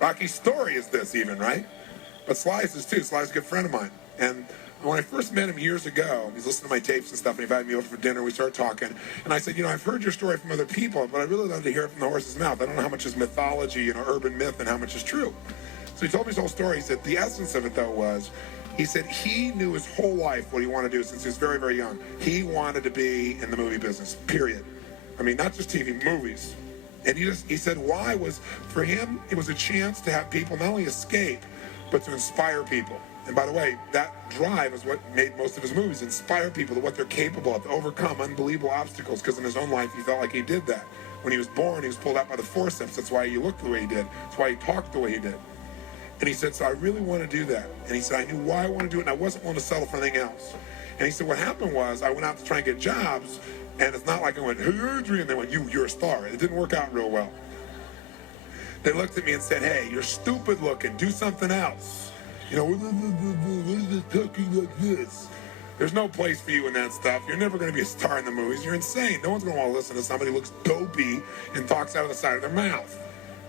Rocky's story is this even, right? But Sly's is too. Sly's a good friend of mine. And when I first met him years ago, he's listening to my tapes and stuff, and he invited me over for dinner. We started talking. And I said, I've heard your story from other people, but I really love to hear it from the horse's mouth. I don't know how much is mythology, urban myth, and how much is true. So he told me his whole story. He said the essence of it, though, was he said he knew his whole life what he wanted to do since he was very, very young. He wanted to be in the movie business, period. I mean, not just TV, movies. And he said why was, for him, it was a chance to have people not only escape, but to inspire people. And by the way, that drive is what made most of his movies, inspire people to what they're capable of, to overcome unbelievable obstacles, because in his own life, he felt like he did that. When he was born, he was pulled out by the forceps. That's why he looked the way he did. That's why he talked the way he did. And he said, so I really want to do that. And he said, I knew why I wanted to do it, and I wasn't willing to settle for anything else. And he said, what happened was, I went out to try and get jobs, and it's not like I went, hey, Adrian, they went, you're a star. It didn't work out real well. They looked at me and said, hey, you're stupid looking, do something else. What is this talking like this? There's no place for you in that stuff. You're never going to be a star in the movies. You're insane. No one's going to want to listen to somebody who looks dopey and talks out of the side of their mouth,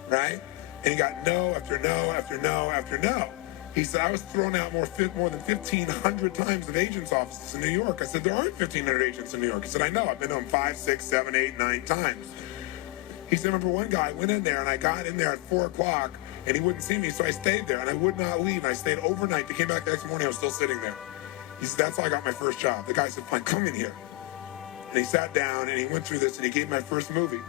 right? And he got no after no after no after no. He said, I was thrown out more than 1,500 times of agents' offices in New York. I said, there aren't 1,500 agents in New York. He said, I know. I've been to them 5, 6, 7, 8, 9 times. He said, remember one guy went in there, and I got in there at 4 o'clock, and he wouldn't see me, so I stayed there, and I would not leave. And I stayed overnight. They came back the next morning. I was still sitting there. He said, that's how I got my first job. The guy said, fine, come in here. And he sat down, and he went through this, and he gave my first movie.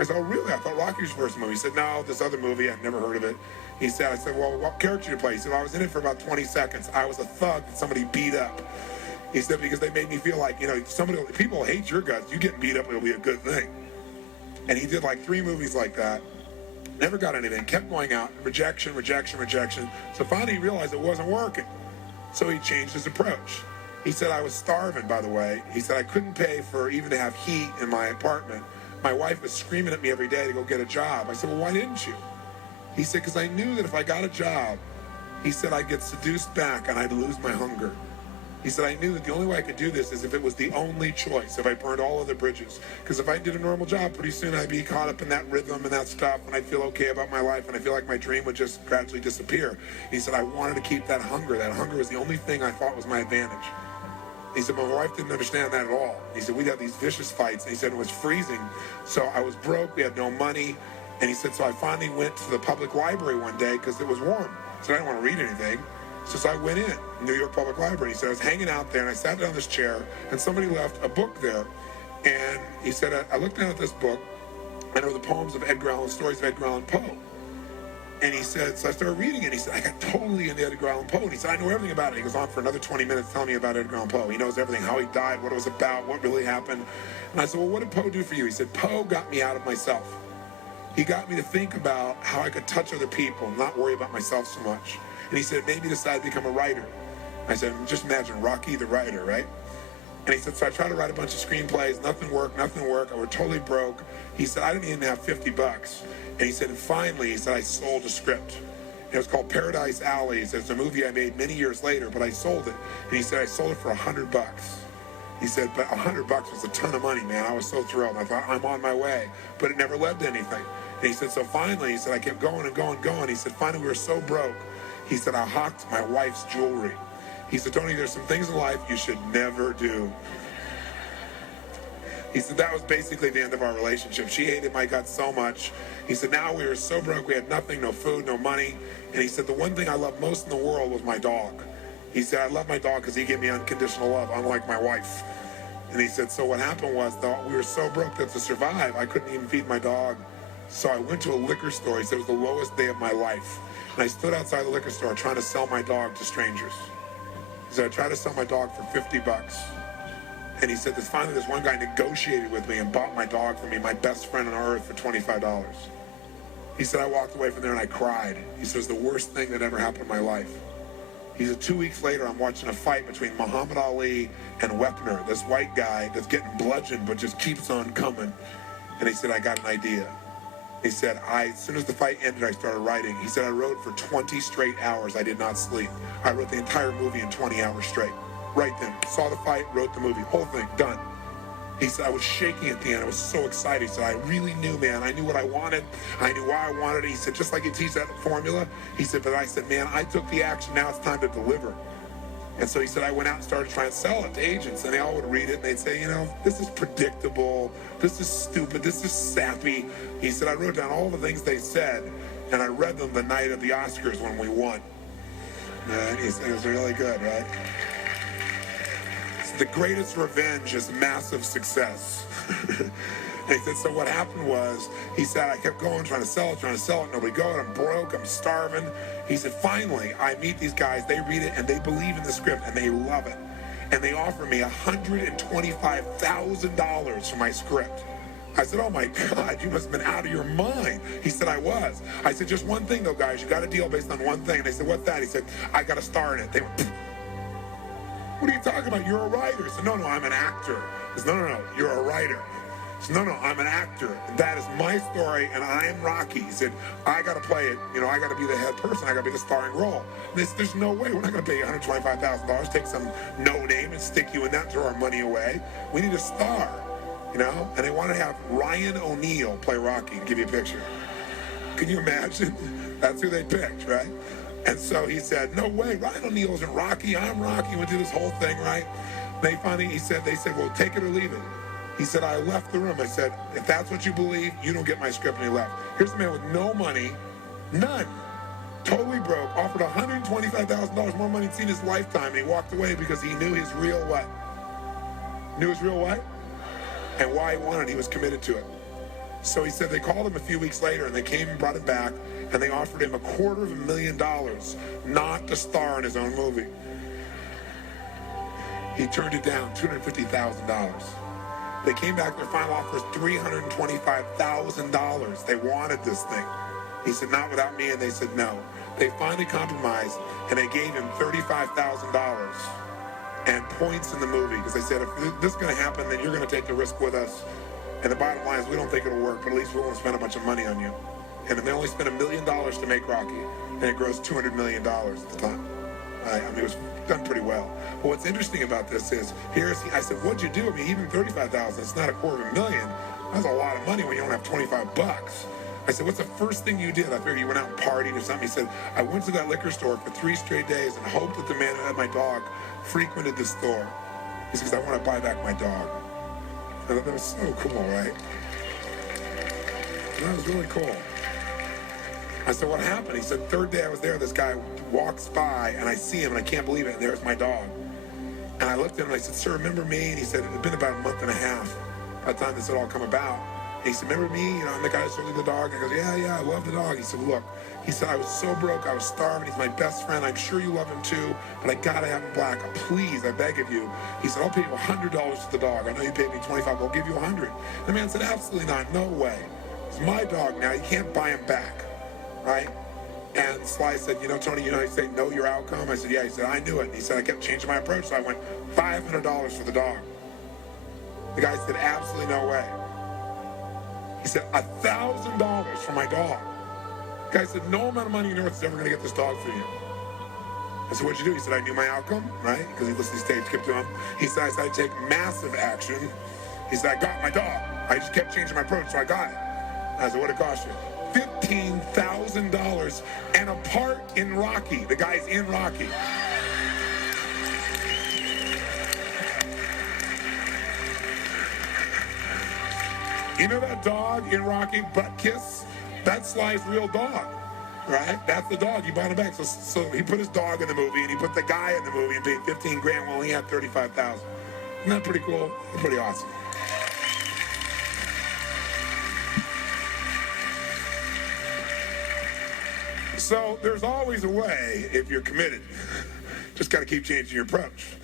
I said, oh, really? I thought Rocky's first movie. He said, no, this other movie, I'd never heard of it. I said, well, what character did you play? He said, well, I was in it for about 20 seconds. I was a thug that somebody beat up. He said, because they made me feel like, people hate your guts. You getting beat up, it'll be a good thing. And he did like 3 movies like that. Never got anything. Kept going out. Rejection, rejection, rejection. So finally he realized it wasn't working. So he changed his approach. He said, I was starving, by the way. He said, I couldn't pay for even to have heat in my apartment. My wife was screaming at me every day to go get a job. I said, well, why didn't you? He said, because I knew that if I got a job, he said, I'd get seduced back and I'd lose my hunger. He said, I knew that the only way I could do this is if it was the only choice, if I burned all other bridges. Because if I did a normal job, pretty soon I'd be caught up in that rhythm and that stuff, and I'd feel okay about my life, and I feel like my dream would just gradually disappear. He said, I wanted to keep that hunger. That hunger was the only thing I thought was my advantage. He said, but my wife didn't understand that at all. He said, we'd have these vicious fights, and he said it was freezing. So I was broke, we had no money, and he said, so I finally went to the public library one day because it was warm. So I didn't want to read anything. So I went in, New York Public Library. He said, I was hanging out there, and I sat down in this chair, and somebody left a book there. And he said, I looked down at this book, and it were the poems of Edgar Allan, stories of Edgar Allan Poe. And he said, so I started reading it. He said, I got totally into Edgar Allan Poe. And he said, I know everything about it. He goes on for another 20 minutes telling me about Edgar Allan Poe. He knows everything, how he died, what it was about, what really happened. And I said, well, what did Poe do for you? He said, Poe got me out of myself. He got me to think about how I could touch other people and not worry about myself so much. And he said, it made me decide to become a writer. I said, just imagine Rocky the writer, right? And he said, so I tried to write a bunch of screenplays. Nothing worked. I was totally broke. He said, I didn't even have $50. And he said, and finally, he said, I sold a script. It was called Paradise Alley. It's a movie I made many years later, but I sold it. And he said, I sold it for $100. He said, but $100 was a ton of money, man. I was so thrilled. I thought, I'm on my way. But it never led to anything. And he said, so finally, he said, I kept going and going and going. He said, finally, we were so broke. He said, I hawked my wife's jewelry. He said, Tony, there's some things in life you should never do. He said, that was basically the end of our relationship. She hated my guts so much. He said, now we were so broke, we had nothing, no food, no money. And he said, the one thing I loved most in the world was my dog. He said, I love my dog because he gave me unconditional love, unlike my wife. And he said, so what happened was, though, we were so broke that to survive, I couldn't even feed my dog. So I went to a liquor store. He said, it was the lowest day of my life. And I stood outside the liquor store trying to sell my dog to strangers. He said, I tried to sell my dog for $50. And he said, finally this one guy negotiated with me and bought my dog for me, my best friend on earth, for $25. He said, I walked away from there and I cried. He says, the worst thing that ever happened in my life. He said, 2 weeks later, I'm watching a fight between Muhammad Ali and Wepner, this white guy that's getting bludgeoned but just keeps on coming. And he said, I got an idea. He said, as soon as the fight ended, I started writing. He said, I wrote for 20 straight hours. I did not sleep. I wrote the entire movie in 20 hours straight. Right then. Saw the fight, wrote the movie. Whole thing, done. He said, I was shaking at the end. I was so excited. He said, I really knew, man. I knew what I wanted. I knew why I wanted it. He said, just like you teach that formula. He said, but I said, man, I took the action. Now it's time to deliver. And so he said, I went out and started trying to sell it to agents, and they all would read it, and they'd say, this is predictable. This is stupid. This is sappy. He said, I wrote down all the things they said, and I read them the night of the Oscars when we won. And he said, it was really good, right? The greatest revenge is massive success. And he said, so what happened was, he said, I kept going, trying to sell it, nobody going, I'm broke, I'm starving. He said, finally, I meet these guys, they read it, and they believe in the script, and they love it. And they offer me $125,000 for my script. I said, oh my God, you must have been out of your mind. He said, I was. I said, just one thing though, guys, you got a deal based on one thing. And they said, what's that? He said, I got a star in it. They went, what are you talking about? You're a writer. He said, no, I'm an actor. He said, no, you're a writer. He said, no, I'm an actor. That is my story, and I am Rocky. He said, I got to play it. I got to be the head person. I got to be the starring role. There's no way. We're not going to pay you $125,000, take some no name and stick you in that, throw our money away. We need a star, And they want to have Ryan O'Neal play Rocky and give you a picture. Can you imagine? That's who they picked, right? And so he said, no way, Ryan O'Neal isn't Rocky, I'm Rocky. We do this whole thing, right? They said, well, take it or leave it. He said, I left the room. I said, if that's what you believe, you don't get my script, and he left. Here's a man with no money, none, totally broke, offered $125,000 more money he'd seen in his lifetime, and he walked away because he knew his real what? Knew his real what? And why he wanted it, he was committed to it. So he said they called him a few weeks later, and they came and brought him back, and they offered him $250,000 not to star in his own movie. He turned it down, $250,000. They came back, their final offer was $325,000. They wanted this thing. He said, not without me, and they said no. They finally compromised, and they gave him $35,000 and points in the movie, because they said, if this is going to happen, then you're going to take the risk with us. And the bottom line is, we don't think it'll work, but at least we won't spend a bunch of money on you. And they only spent $1 million to make Rocky, and it grossed $200 million at the time. It was done pretty well. But what's interesting about this is, I said, what'd you do? Even $35,000, it's not $250,000. That's a lot of money when you don't have $25. I said, what's the first thing you did? I figured you went out and partied or something. He said, I went to that liquor store for 3 straight days and hoped that the man who had my dog frequented the store. He says, I want to buy back my dog. I thought that was so cool, right? That was really cool. I said, what happened? He said, third day I was there, this guy walks by, and I see him, and I can't believe it, and there's my dog. And I looked at him, and I said, sir, remember me? And he said, it had been about a month and a half by the time this had all come about. And he said, remember me? I'm the guy that sold you the dog. I goes, yeah, I love the dog. He said, look, I was so broke, I was starving. He's my best friend. I'm sure you love him too, but I gotta have him black. Please, I beg of you. He said, I'll pay you $100 for the dog. I know you paid me $25, but I'll give you $100. The man said, absolutely not, no way. It's my dog now, you can't buy him back, right? And Sly said, Tony, you say, know your outcome? I said, yeah. He said, I knew it. And he said, I kept changing my approach, so I went $500 for the dog. The guy said, absolutely no way. He said, $1,000 for my dog. The guy said, no amount of money on earth is ever going to get this dog for you. I said, what'd you do? He said, I knew my outcome, right? Because he listened to these tapes, kept to him. He said, I said, I take massive action. He said, I got my dog. I just kept changing my approach, so I got it. I said, what'd it cost you? $15,000 and a part in Rocky. The guy's in Rocky. You know that dog in Rocky, Butt Kiss? That's Sly's real dog, right? That's the dog. He bought him back. So he put his dog in the movie, and he put the guy in the movie and paid $15,000 while he had $35,000. Isn't that pretty cool? Pretty awesome. So there's always a way if you're committed. Just got to keep changing your approach.